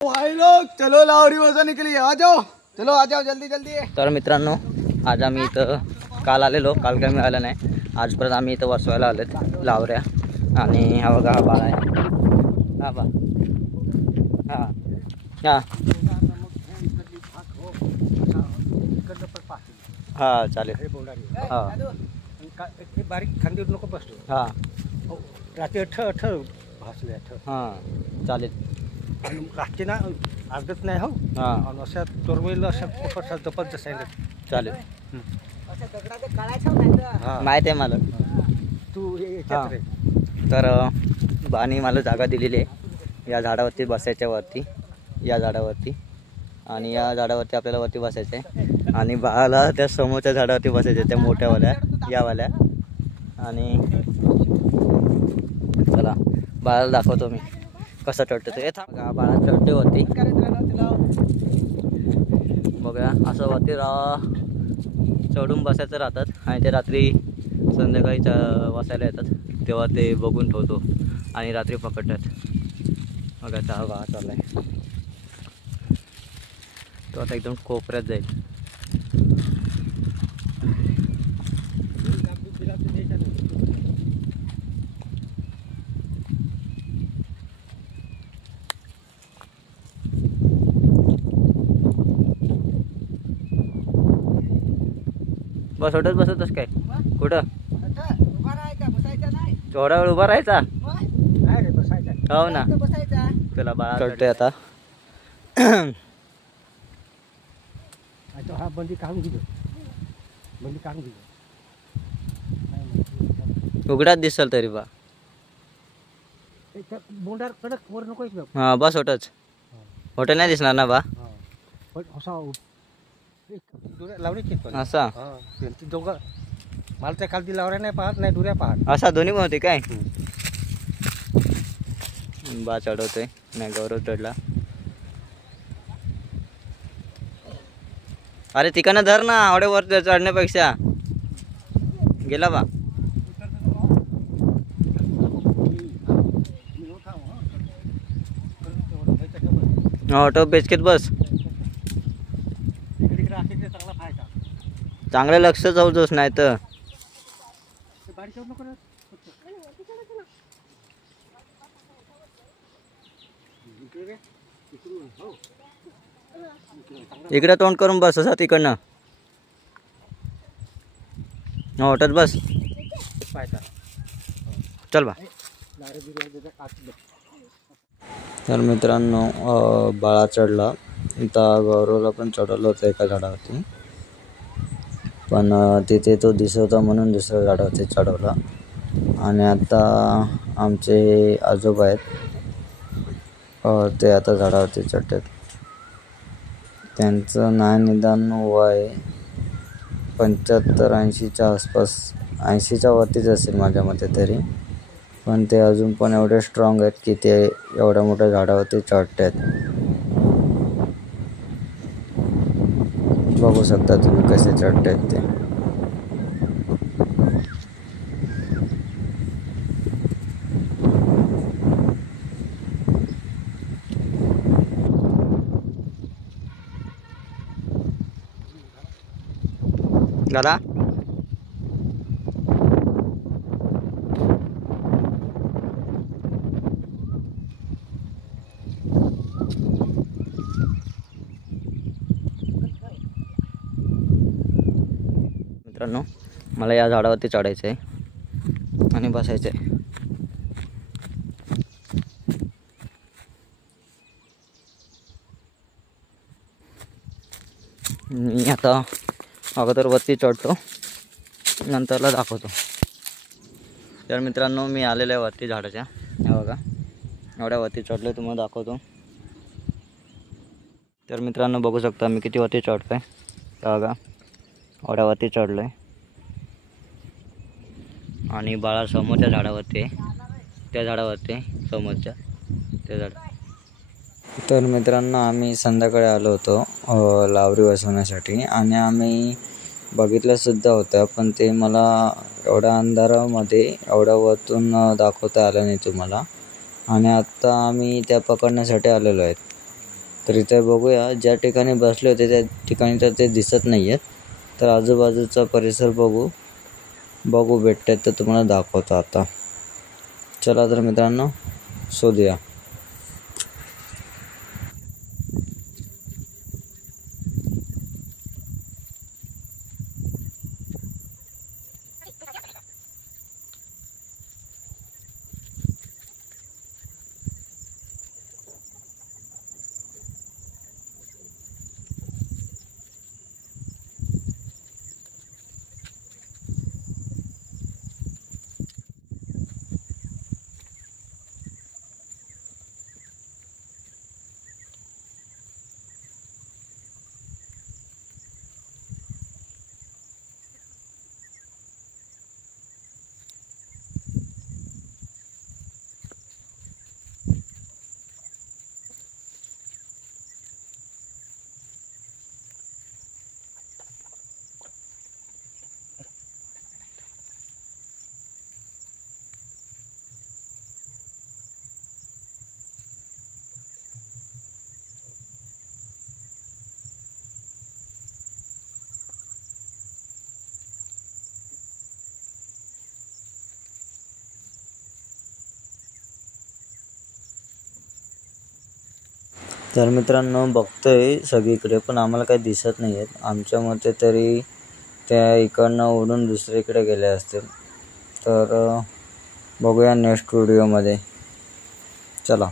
भाई लोग चलो लावरी वजन निकली आ जाओ, चलो आ जाओ जल्दी जल्दी। तर मित्रांनो आज आम्ही इथं काल आलेलो, काल काय मिळालं नाही, आज परत आम्ही इथं वसवायला आलेत लावऱ्या। आणि हा बघा हा बाळ आहे, हा बा हा हा हा चालेल हा बारीक खांदी नको बसतो हा रात्री ठर भासले हां चालेल रात्री ना आजच नाही हो हां अशा तोरवेला अशा जपत सांगितलं चालेल हां माहिती आहे मला। तू हां तर बाणी मला जागा दिलेली आहे या झाडावरती बसायच्या वरती, या झाडावरती, आणि या झाडावरती आपल्याला वरती बसायचं आहे आणि बाळाला त्या समोरच्या झाडावरती बसायचं आहे, त्या मोठ्यावाल्या यावाल्या। आणि चला बाळाला दाखवतो मी कसं चढतो ते। बघा बाळा चढते वरती, बघा असं वरती चढून बसायचं राहतात आणि ते रात्री संध्याकाळी बसायला येतात तेव्हा ते बघून ठेवतो आणि रात्री पकडतात। बघा हा बाळा चाललाय, तो आता एकदम कोपऱ्यात जाईल। बस वाटत बसतच काय कुठं थोडा वेळ उभा राहायचा हो ना। त्याला बाळा चढतोय आता हा बंदी काढून दिलं, बंदी काढून दिलं उघडाच दिसल तरी बा बोंडार कडक वर नको हा बस होटच हॉटेल नाही दिसणार ना बा लावण्याची असा दोघं मला त्या खालती लावऱ्या नाही पाहत नाही दुऱ्या पाहत असा दोन्ही पण होते काय। बा चढवतोय नाही गौरव चढला, अरे तिकडनं धर ना एवढ्या वर चढण्यापेक्षा गेला बा ऑटो बेचकेत बस चांगलं लक्ष जाऊ जोस नाही तर इकडे तोंड करून बस असा तिकडनं ऑटोत बस चल बा। तर मित्रांनो बाळा चढला, इथं गौरवला पण चढवलं होतं एका झाडावरती, पण तिथे तो दिसत होता म्हणून दुसऱ्या झाडावरती चढवला। आणि आता आमचे आजोबा आहेत ते आता झाडावरती चढतात, त्यांचं नाही निदान वय 75-80च्या आसपास, 80च्या वरतीच असेल माझ्या मते तरी, पण ते अजून पण एवढे स्ट्रॉंग आहेत की ते एवढ्या मोठ्या झाडावरती चढतात। बघू शकता तुम्ही कसे चढतात ते। दादा मित्रांनो मला या झाडावरती चढायचं आहे आणि बसायचं आहे। मी आता अगोदर वरती चढतो नंतरला दाखवतो। तर मित्रांनो मी आलेल्या वरती झाडाच्या, हे बघा एवढ्या वरती चढलो तुम्हाला दाखवतो। तर मित्रांनो बघू शकता मी किती वरती चढतोय, बघा एवढ्या वरती चढलोय आणि बाळा समोरच्या झाडावरती आहे, त्या झाडावरती समोरच्या त्या झाड। तर मित्रांनो आम्ही संध्याकाळी आलो होतो लावरी बसवण्यासाठी आणि आम्ही बघितलंसुद्धा होतं, पण ते मला एवढ्या अंधारामध्ये एवढ्या वरतून दाखवता आलं नाही तुम्हाला। आणि आत्ता आम्ही त्या पकडण्यासाठी आलेलो आहेत। तर इथे बघूया, ज्या ठिकाणी बसले होते त्या ठिकाणी तर ते दिसत नाही आहेत. तर आजूबाजूचा परिसर बघू भेटतात तर तुम्हाला दाखवतो आता. चला तर मित्रांनो, शोधूया. तर मित्रांनो, बघतोय सगळीकडे पण आम्हाला काही दिसत नाही आहेत. आमच्या मते तरी त्या इकडनं उडून दुसरीकडे गेले असतील. तर बघूया नेक्स्ट व्हिडिओमध्ये. चला.